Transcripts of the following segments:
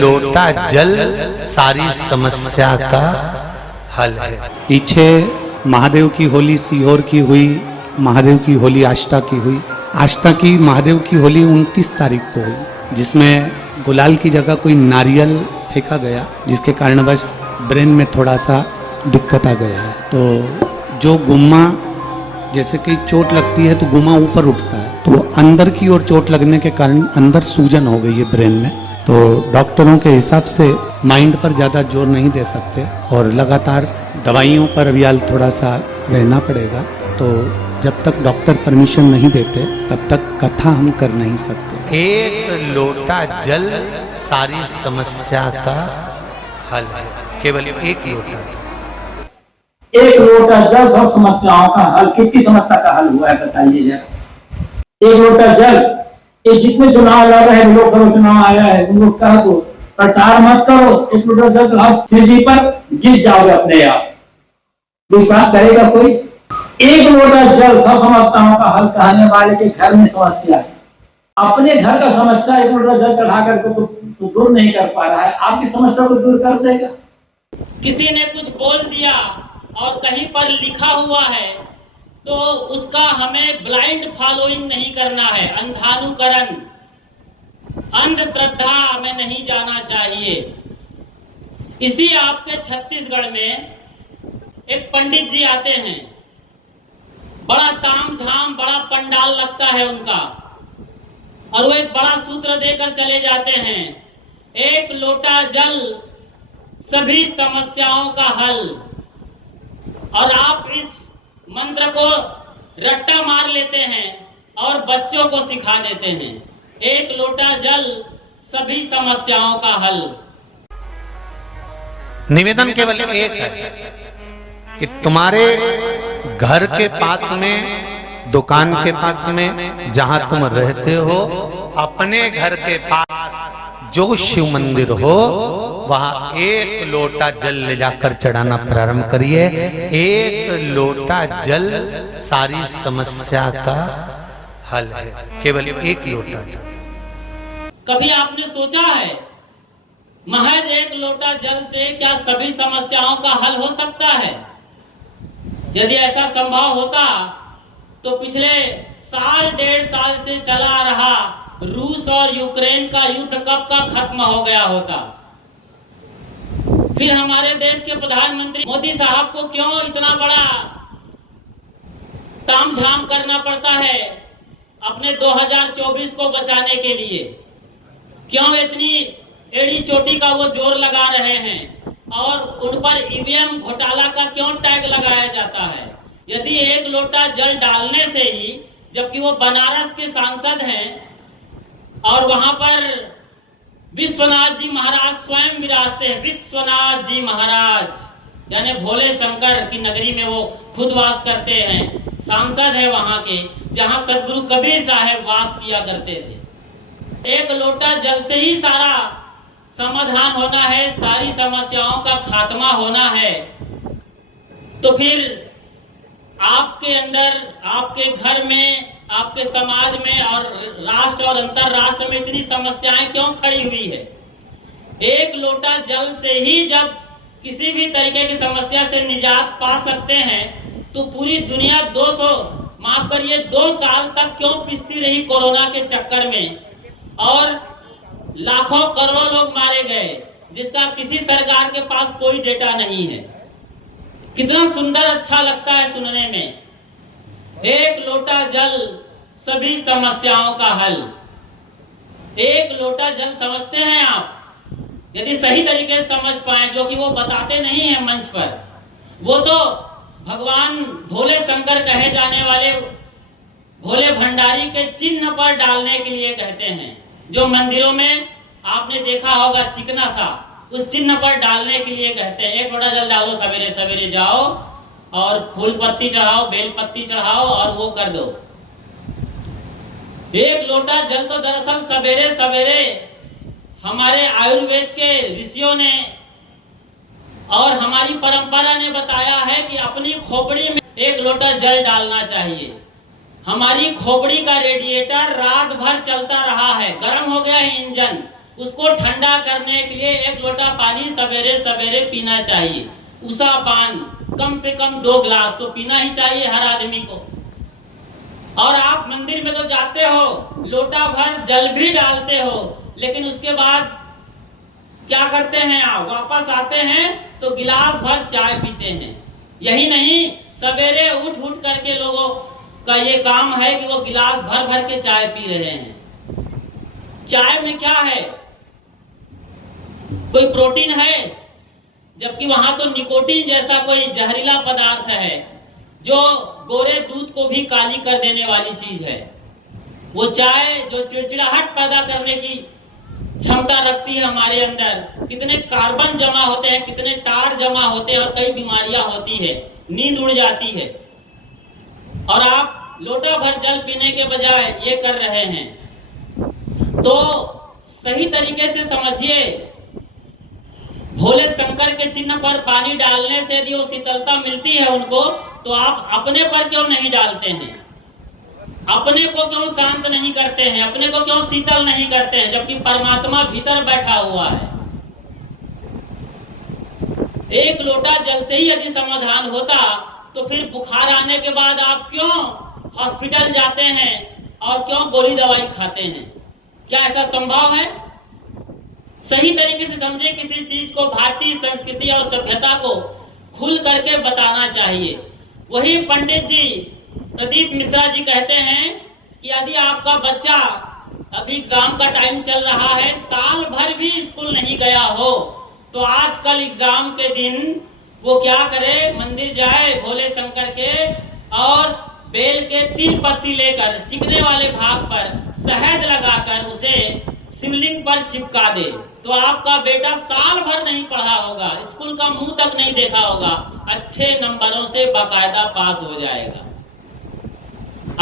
लोटा जल सारी समस्या का हल है। पीछे महादेव की होली सीहोर की हुई, महादेव की होली आष्टा की हुई। आष्टा की महादेव की होली 29 तारीख को हुई, जिसमें गुलाल की जगह कोई नारियल फेंका गया, जिसके कारणवश ब्रेन में थोड़ा सा दिक्कत आ गया है। तो जो गुम्मा, जैसे कि चोट लगती है तो गुम्मा ऊपर उठता है, तो वो अंदर की ओर चोट लगने के कारण अंदर सूजन हो गई है ब्रेन में। तो डॉक्टरों के हिसाब से माइंड पर ज़्यादा जोर नहीं दे सकते और लगातार दवाइयों पर अभी थोड़ा सा रहना पड़ेगा। तो जब तक डॉक्टर परमिशन नहीं देते तब तक कथा हम कर नहीं सकते। एक लोटा जल सारी समस्या का हल है। केवल एक लोटा जल। एक लोटा जल सब समस्याओं का हल। किसकी समस्या का हल हुआ है बताइए जरा। एक लोटा जल, ये जितने चुनाव लड़ रहे हैं, लोकसभा चुनाव आया है, तुम लोग कह दो प्रचार मत करो, एक लोटा जल चढ़ाओ, सीढ़ी पर गिर जाओगे अपने आप। विश्वास करेगा कोई? एक लोटा जल सब समस्याओं का हल कहने वाले के घर में समस्या है, अपने घर का समस्या एक लोटा जल चढ़ा करके तो दूर नहीं कर पा रहा है, आपकी समस्या को दूर कर देगा। किसी ने कुछ बोल दिया और कहीं पर लिखा हुआ है तो उसका हमें ब्लाइंड फॉलोइंग नहीं करना है, अंधानुकरण, अंधश्रद्धा हमें नहीं जाना चाहिए। इसी आपके छत्तीसगढ़ में एक पंडित जी आते हैं, बड़ा तामझाम, बड़ा पंडाल लगता है उनका, और वो एक बड़ा सूत्र देकर चले जाते हैं, एक लोटा जल सभी समस्याओं का हल। और आप इस मंत्र को रट्टा मार लेते हैं और बच्चों को सिखा देते हैं, एक लोटा जल सभी समस्याओं का हल। निवेदन केवल एक है कि तुम्हारे घर के पास में, दुकान के पास में, जहां तुम रहते हो, अपने घर के पास जो शिव मंदिर हो वहां एक लोटा जल ले जाकर चढ़ाना प्रारंभ करिए। एक लोटा जल सारी समस्या का हल है। केवल एक लोटा जल। कभी आपने सोचा है महज एक लोटा जल से क्या सभी समस्याओं का हल हो सकता है? यदि ऐसा संभव होता तो पिछले साल, 1.5 साल से चला आ रहा रूस और यूक्रेन का युद्ध कब का खत्म हो गया होता। फिर हमारे देश के प्रधानमंत्री मोदी साहब को क्यों इतना बड़ा तामझाम करना पड़ता है अपने 2024 को बचाने के लिए? क्यों इतनी एड़ी चोटी का वो जोर लगा रहे हैं और उन पर ईवीएम घोटाला का क्यों टैग लगाया जाता है? यदि एक लोटा जल डालने से ही, जबकि वो बनारस के सांसद हैं और वहां पर विश्वनाथ जी महाराज स्वयं विराजते हैं, विश्वनाथ जी महाराज यानी भोले शंकर की नगरी में वो खुद वास करते हैं, सांसद है वहां के, जहां सदगुरु कबीर साहब वास किया करते थे। एक लोटा जल से ही सारा समाधान होना है, सारी समस्याओं का खात्मा होना है। तो फिर आपके अंदर, आपके घर में, आपके समाज में और राष्ट्र और अंतरराष्ट्र में इतनी समस्याएं क्यों खड़ी हुई है? एक लोटा जल से ही जब किसी भी तरीके की समस्या से निजात पा सकते हैं तो पूरी दुनिया 2 साल तक क्यों पिसती रही कोरोना के चक्कर में और लाखों करोड़ों लोग मारे गए, जिसका किसी सरकार के पास कोई डेटा नहीं है। कितना सुंदर, अच्छा लगता है सुनने में, एक लोटा जल सभी समस्याओं का हल। एक लोटा जल समझते हैं आप? यदि सही तरीके से समझ पाए, जो कि वो बताते नहीं है मंच पर, वो तो भगवान भोले शंकर कहे जाने वाले भोले भंडारी के चिन्ह पर डालने के लिए कहते हैं। जो मंदिरों में आपने देखा होगा चिकना सा, उस चिन्ह पर डालने के लिए कहते हैं, एक लोटा जल डालो, सवेरे सवेरे जाओ और फूल पत्ती चढ़ाओ, बेल पत्ती चढ़ाओ और वो कर दो। एक लोटा जल तो दरअसल सवेरे सवेरे हमारे आयुर्वेद के ऋषियों ने और हमारी परंपरा ने बताया है कि अपनी खोपड़ी में एक लोटा जल डालना चाहिए। हमारी खोपड़ी का रेडिएटर रात भर चलता रहा है, गर्म हो गया है इंजन, उसको ठंडा करने के लिए 1 लोटा पानी सवेरे सवेरे पीना चाहिए। उषा पान कम से कम 2 गिलास तो पीना ही चाहिए हर आदमी को। और आप मंदिर में तो जाते हो, लोटा भर जल भी डालते हो, लेकिन उसके बाद क्या करते हैं आप? वापस आते हैं तो गिलास भर चाय पीते हैं। यही नहीं, सवेरे उठ उठ करके लोगों का ये काम है कि वो गिलास भर भर के चाय पी रहे हैं। चाय में क्या है? कोई प्रोटीन है, जबकि वहां तो निकोटीन जैसा कोई जहरीला पदार्थ है जो गोरे दूध को भी काली कर देने वाली चीज है। वो चाय जो चिड़चिड़ाहट पैदा करने की क्षमता रखती है हमारे अंदर, कितने कार्बन जमा होते हैं, कितने टार जमा होते हैं और कई बीमारियां होती है, नींद उड़ जाती है। और आप लोटा भर जल पीने के बजाय ये कर रहे हैं। तो सही तरीके से समझिए, भोले शंकर के चिन्ह पर पानी डालने से यदि वो शीतलता मिलती है उनको, तो आप अपने पर क्यों नहीं डालते हैं? अपने को क्यों शांत नहीं करते हैं? अपने को क्यों शीतल नहीं करते हैं, जबकि परमात्मा भीतर बैठा हुआ है? 1 लोटा जल से ही यदि समाधान होता तो फिर बुखार आने के बाद आप क्यों हॉस्पिटल जाते हैं और क्यों गोली दवाई खाते हैं? क्या ऐसा संभव है? सही तरीके से समझे, किसी चीज को भारतीय संस्कृति और सभ्यता को खुल करके बताना चाहिए। वही पंडित जी प्रदीप मिश्रा जी कहते हैं कि यदि आपका बच्चा, अभी एग्जाम का टाइम चल रहा है, साल भर भी स्कूल नहीं गया हो, तो आजकल एग्जाम के दिन वो क्या करे? मंदिर जाए भोले शंकर के और बेल के 3 पत्ती लेकर चिकने वाले भाग पर शहद लगाकर उसे शिवलिंग पर चिपका दे, तो आपका बेटा साल भर नहीं पढ़ा होगा, स्कूल का मुंह तक नहीं देखा होगा, अच्छे नंबरों से बाकायदा पास हो जाएगा।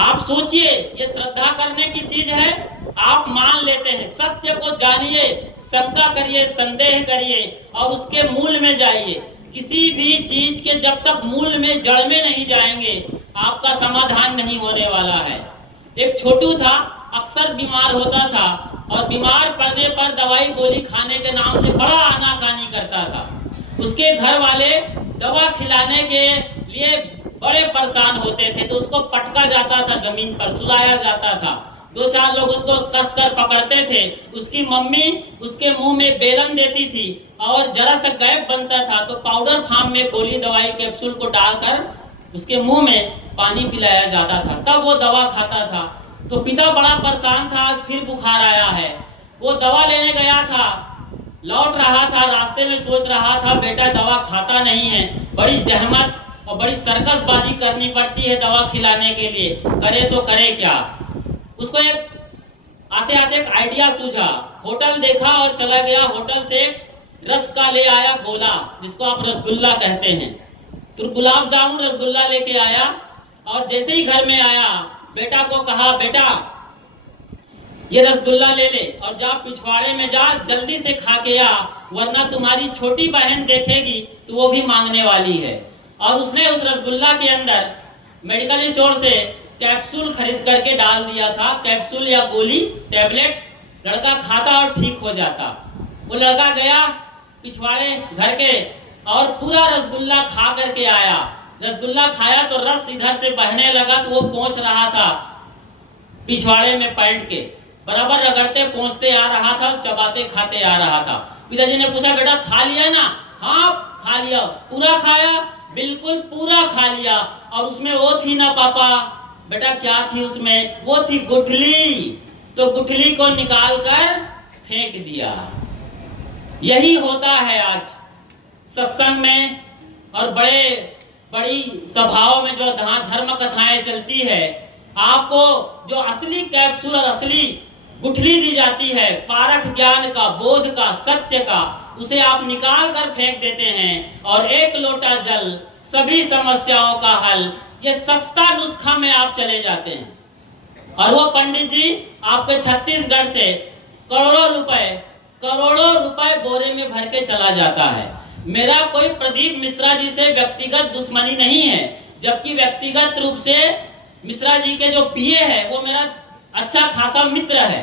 आप सोचिए, ये श्रद्धा करने की चीज है। आप मान लेते हैं, सत्य को जानिए, शंका करिए, संदेह करिए और उसके मूल में जाइए। किसी भी चीज के जब तक मूल में, जड़ में नहीं जाएंगे, आपका समाधान नहीं होने वाला है। एक छोटू था, अक्सर बीमार होता था और बीमार पड़ने पर दवाई गोली खाने के नाम से बड़ा आनाकानी करता था। उसके घर वाले दवा खिलाने के लिए बड़े परेशान होते थे, तो उसको पटका जाता था, जमीन पर सुलाया जाता था। 2-4 लोग उसको कसकर पकड़ते थे। उसकी मम्मी उसके मुंह में बेलन देती थी और जरा सा गैप बनता था तो पाउडर फार्म में गोली दवाई कैप्सूल को डालकर उसके मुंह में पानी पिलाया जाता था, तब वो दवा खाता था। तो पिता बड़ा परेशान था, आज फिर बुखार आया है। वो दवा लेने गया था, लौट रहा था, रास्ते में सोच रहा था बेटा दवा खाता नहीं है। बड़ी जहमत और बड़ी सर्कसबाजी करनी पड़ती है दवा खिलाने के लिए, करे तो करे क्या। उसको एक आते आते एक आइडिया सूझा, होटल देखा और चला गया। होटल से रस का ले आया गोला, जिसको आप रसगुल्ला कहते हैं। तो गुलाब जामुन रसगुल्ला लेके आया और जैसे ही घर में आया, बेटा को कहा, बेटा ये रसगुल्ला ले ले और जा पिछवाड़े में जा, जल्दी से खा के आ, वरना तुम्हारी छोटी बहन देखेगी तो वो भी मांगने वाली है। और उसने उस रसगुल्ला के अंदर मेडिकल स्टोर से कैप्सूल खरीद करके डाल दिया था, कैप्सूल या गोली, टैबलेट। लड़का खाता और ठीक हो जाता। वो लड़का गया पिछवाड़े घर के और पूरा रसगुल्ला खा करके आया। रसगुल्ला खाया तो रस इधर से बहने लगा, तो वो पहुंच रहा था पिछवाड़े में पलट के, बराबर रगड़ते पहुंचते आ रहा था, चबाते खाते आ रहा था। पिताजी ने पूछा, बेटा खा लिया ना? हाँ खा लिया। पूरा खाया? बिल्कुल पूरा खा लिया। और उसमें वो थी ना पापा? बेटा क्या थी उसमें? वो थी गुठली। तो गुठली को निकाल कर फेंक दिया। यही होता है आज सत्संग में और बड़ी सभाओं में जो धर्म कथाएं चलती है। आपको जो असली कैप्सूल और असली गुठली दी जाती है, पारख ज्ञान का, बोध का, सत्य का, उसे आप निकाल कर फेंक देते हैं। और 1 लोटा जल, सभी समस्याओं का हल, ये सस्ता नुस्खा में आप चले जाते हैं। और वो पंडित जी आपके छत्तीसगढ़ से करोड़ों रुपए बोरे में भर के चला जाता है। मेरा कोई प्रदीप मिश्रा जी से व्यक्तिगत दुश्मनी नहीं है, जबकि व्यक्तिगत रूप से मिश्रा जी के जो पीए है वो मेरा अच्छा खासा मित्र है,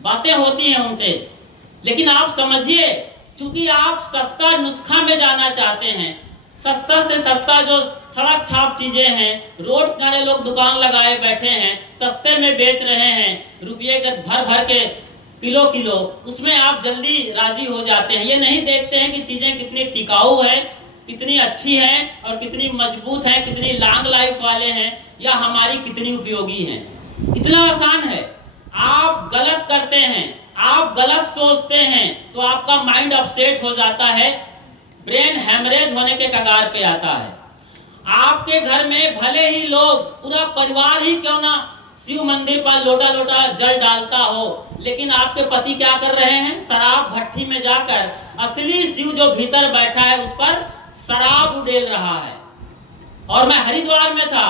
बातें होती हैं उनसे। लेकिन आप समझिए, चूंकि आप सस्ता नुस्खा में जाना चाहते हैं, सस्ता से सस्ता जो सड़क छाप चीजें हैं, रोड किनारे लोग दुकान लगाए बैठे हैं, सस्ते में बेच रहे हैं, रुपये के भर भर के किलो किलो, उसमें आप जल्दी राजी हो जाते हैं। ये नहीं देखते हैं कि चीजें कितनी टिकाऊ है, कितनी अच्छी हैं और कितनी मजबूत हैं, कितनी लॉन्ग लाइफ वाले हैं, या हमारी कितनी उपयोगी हैं। इतना आसान है। आप गलत करते हैं, आप गलत सोचते हैं तो आपका माइंड अपसेट हो जाता है, ब्रेन हैमरेज होने के कगार पे आता है। आपके घर में भले ही लोग, पूरा परिवार ही क्यों ना शिव मंदिर पर लोटा लोटा जल डालता हो, लेकिन आपके पति क्या कर रहे हैं? शराब भट्टी में जाकर असली शिव जो भीतर बैठा है उस पर शराब उड़ेल रहा है। और मैं हरिद्वार में था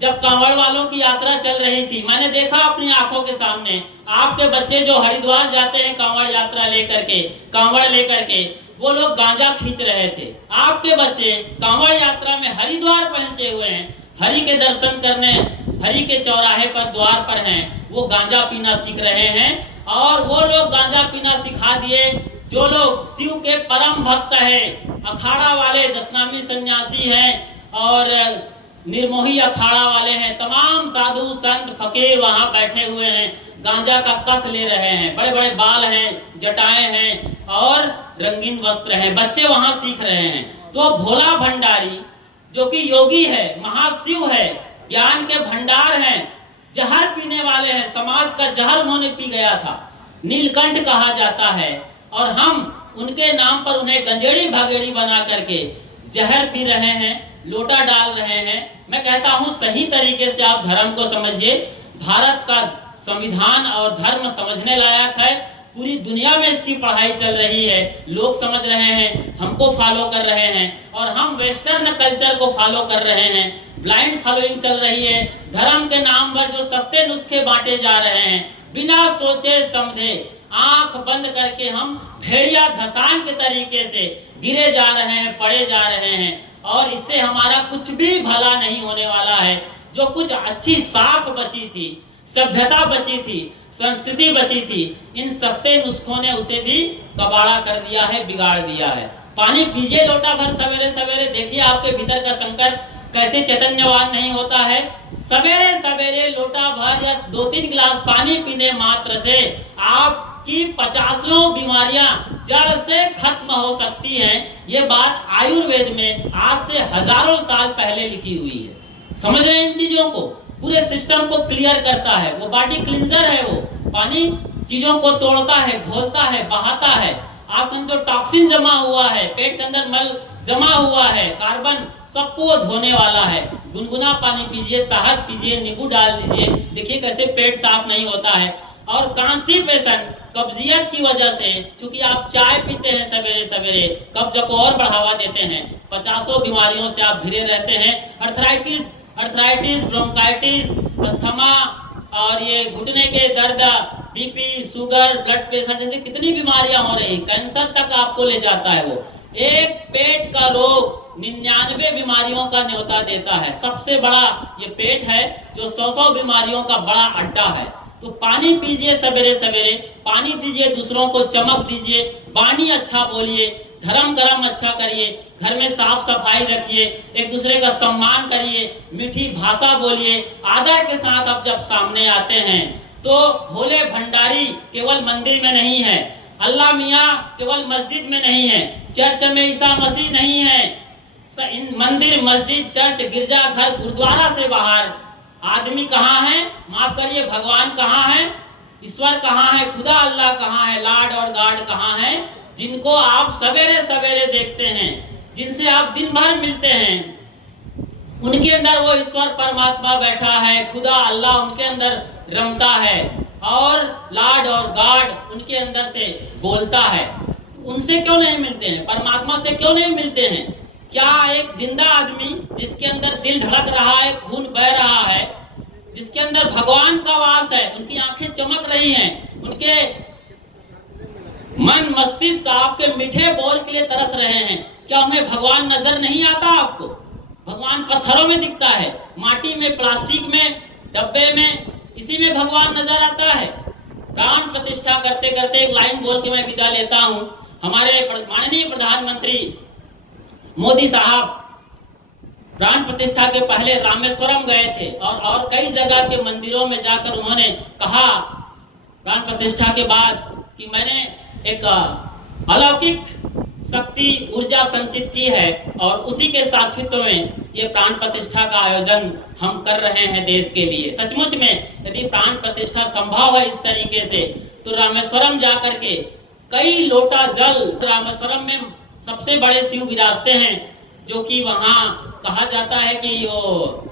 जब कांवड़ वालों की यात्रा चल रही थी, मैंने देखा अपनी आंखों के सामने आपके बच्चे जो हरिद्वार जाते हैं कांवड़ यात्रा लेकर के, कांवड़ लेकर के, वो लोग गांजा खींच रहे थे। आपके बच्चे कांवड़ यात्रा में हरिद्वार पहुंचे हुए हैं, हरि के दर्शन करने, हरि के चौराहे पर द्वार पर हैं, वो गांजा पीना सीख रहे हैं। और वो लोग गांजा पीना सिखा दिए जो लोग शिव के परम भक्त हैं, अखाड़ा वाले दशनामी सन्यासी हैं और निर्मोही अखाड़ा वाले हैं, तमाम साधु संत फकीर वहां बैठे हुए हैं, गांजा का कस ले रहे हैं, बड़े बड़े बाल हैं, जटाएं हैं और रंगीन वस्त्र हैं, बच्चे वहां सीख रहे हैं। तो भोला भंडारी जो कि योगी है, महाशिव है, ज्ञान के भंडार हैं, जहर पीने वाले हैं, समाज का जहर उन्होंने पी गया था, नीलकंठ कहा जाता है, और हम उनके नाम पर उन्हें गंजेड़ी भागेड़ी बना करके जहर पी रहे हैं, लोटा डाल रहे हैं। मैं कहता हूं सही तरीके से आप धर्म को समझिए। भारत का संविधान और धर्म समझने लायक है, पूरी दुनिया में इसकी पढ़ाई चल रही है, लोग समझ रहे हैं, हमको फॉलो कर रहे हैं, और हम वेस्टर्न कल्चर को फॉलो कर रहे हैं, ब्लाइंड फॉलोइंग चल रही है। धर्म के नाम पर जो सस्ते नुस्खे बांटे जा रहे हैं, बिना सोचे समझे आंख बंद करके हम भेड़िया धसान के तरीके से गिरे जा रहे हैं, पड़े जा रहे हैं, और इससे हमारा कुछ भी भला नहीं होने वाला है। जो कुछ अच्छी साख बची थी, सभ्यता बची थी, संस्कृति बची थी, इन सस्ते नुस्खों ने उसे भी कबाड़ा कर दिया है, बिगाड़ दिया है। पानी पीजिए लोटा भर सवेरे सवेरे, देखिए आपके भीतर का शंकर कैसे चैतन्यवान नहीं होता है। सवेरे सवेरे लोटा भर या 2-3 गिलास पानी पीने मात्र से आपकी 50 बीमारियां जड़ से खत्म हो सकती हैं। ये बात आयुर्वेद में आज से हजारों साल पहले लिखी हुई है। समझ रहे हैं इन चीजों को? पूरे सिस्टम को क्लियर करता है, वो बॉडी क्लींजर है। वो पानी चीजों को तोड़ता है, घोलता है, बहाता है। आपके अंदर जो टॉक्सिन जमा हुआ है, पेट के अंदर मल जमा हुआ है, कार्बन, सबको वो धोने वाला है। गुनगुना पानी पीजिए, शहद पीजिए, नींबू डाल दीजिए, देखिए कैसे पेट साफ नहीं होता है। और कॉन्स्टिपेशन, कब्जियत की वजह से, चूंकि आप चाय पीते हैं सवेरे सवेरे, कब्ज को और बढ़ावा देते हैं, 50 बीमारियों से आप घिरे रहते हैं। अर्थराइटिस, ब्रोंकाइटिस, अस्थमा, और ये घुटने के दर्द, बीपी, शुगर, ब्लड प्रेशर जैसे कितनी बीमारियां हो रही, कैंसर तक आपको ले जाता है। वो एक पेट का रोग 99 बीमारियों का न्योता देता है। सबसे बड़ा ये पेट है जो 100 बीमारियों का बड़ा अड्डा है। तो पानी पीजिए सवेरे सवेरे, पानी दीजिए, दूसरों को चमक दीजिए, वाणी अच्छा बोलिए, धर्म कर्म अच्छा करिए, घर में साफ सफाई रखिए, एक दूसरे का सम्मान करिए, मीठी भाषा बोलिए, आदर के साथ अब जब सामने आते हैं तो भोले भंडारी केवल मंदिर में नहीं है, अल्लाह मियाँ केवल मस्जिद में नहीं है, चर्च में ईसा मसीह नहीं है, मंदिर, मस्जिद, चर्च, गिरजा घर, गुरुद्वारा से बाहर आदमी कहाँ है? माफ करिए, भगवान कहाँ है? ईश्वर कहाँ है? खुदा अल्लाह कहाँ है? लॉर्ड और गॉड कहाँ है? जिनको आप सवेरे सवेरे देखते हैं, जिनसे आप दिन भर मिलते हैं, उनके अंदर वो ईश्वर परमात्मा बैठा है, खुदा अल्लाह उनके अंदर रमता है, और लॉर्ड और गॉड उनके अंदर से बोलता है। उनसे क्यों नहीं मिलते हैं? परमात्मा से क्यों नहीं मिलते हैं? क्या एक जिंदा आदमी जिसके अंदर दिल धड़क रहा है, खून बह रहा है, जिसके अंदर भगवान का वास है, उनकी आंखें चमक रही हैं, उनके मन मस्तिष्क आपके मीठे बोल के लिए तरस रहे हैं, क्या उन्हें भगवान नजर नहीं आता? आपको भगवान पत्थरों में दिखता है, माटी में, प्लास्टिक में, डब्बे में, इसी में भगवान नजर आता है। प्राण प्रतिष्ठा करते करते एक लाइन बोल के मैं विदा लेता हूं। हमारे माननीय प्रधानमंत्री मोदी साहब प्राण प्रतिष्ठा के पहले रामेश्वरम गए थे और कई जगह के मंदिरों में जाकर उन्होंने कहा प्राण प्रतिष्ठा के बाद कि मैंने एक अलौकिक शक्ति ऊर्जा संचित की है और उसी के साक्षित्व में ये प्राण प्रतिष्ठा का आयोजन हम कर रहे हैं देश के लिए। सचमुच में यदि प्राण प्रतिष्ठा संभव है इस तरीके से तो रामेश्वरम जाकर के कई लोटा जल, रामेश्वरम में सबसे बड़े शिव विराजते हैं जो कि वहाँ कहा जाता है कि वो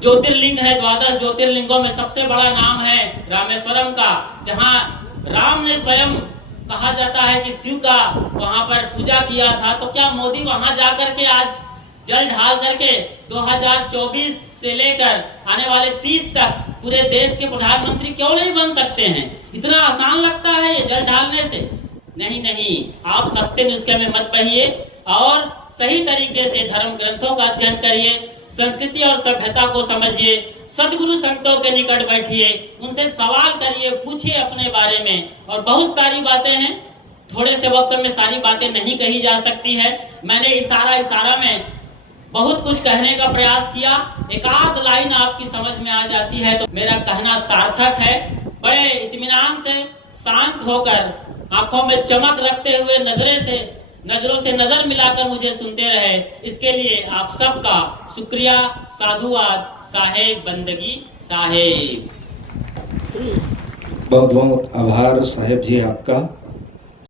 ज्योतिर्लिंग है, 12 ज्योतिर्लिंगों में सबसे बड़ा नाम है रामेश्वरम का, जहाँ राम ने स्वयं कहा जाता है कि शिव का वहां पर पूजा किया था। तो क्या मोदी वहां जाकर के आज जल ढाल करके 2024 से लेकर आने वाले 30 तक पूरे देश के प्रधानमंत्री क्यों नहीं बन सकते हैं? इतना आसान लगता है ये जल ढालने से? नहीं, आप सस्ते नुस्खे में मत बहिए और सही तरीके से धर्म ग्रंथों का अध्ययन करिए, संस्कृति और सभ्यता को समझिए, सदगुरु संतों के निकट बैठिए, उनसे सवाल करिए, पूछिए अपने बारे में। और बहुत सारी बातें हैं, थोड़े से वक्त में सारी बातें नहीं कही जा सकती है। मैंने इशारा में बहुत कुछ कहने का प्रयास किया, एक आध लाइन आपकी समझ में आ जाती है तो मेरा कहना सार्थक है। बड़े इत्मीनान से, शांत होकर, आंखों में चमक रखते हुए नजरों से नजर मिलाकर मुझे सुनते रहे, इसके लिए आप सबका शुक्रिया, साधुवाद, साहेब बंदगी साहेब। बहुत बहुत आभार साहेब जी आपका।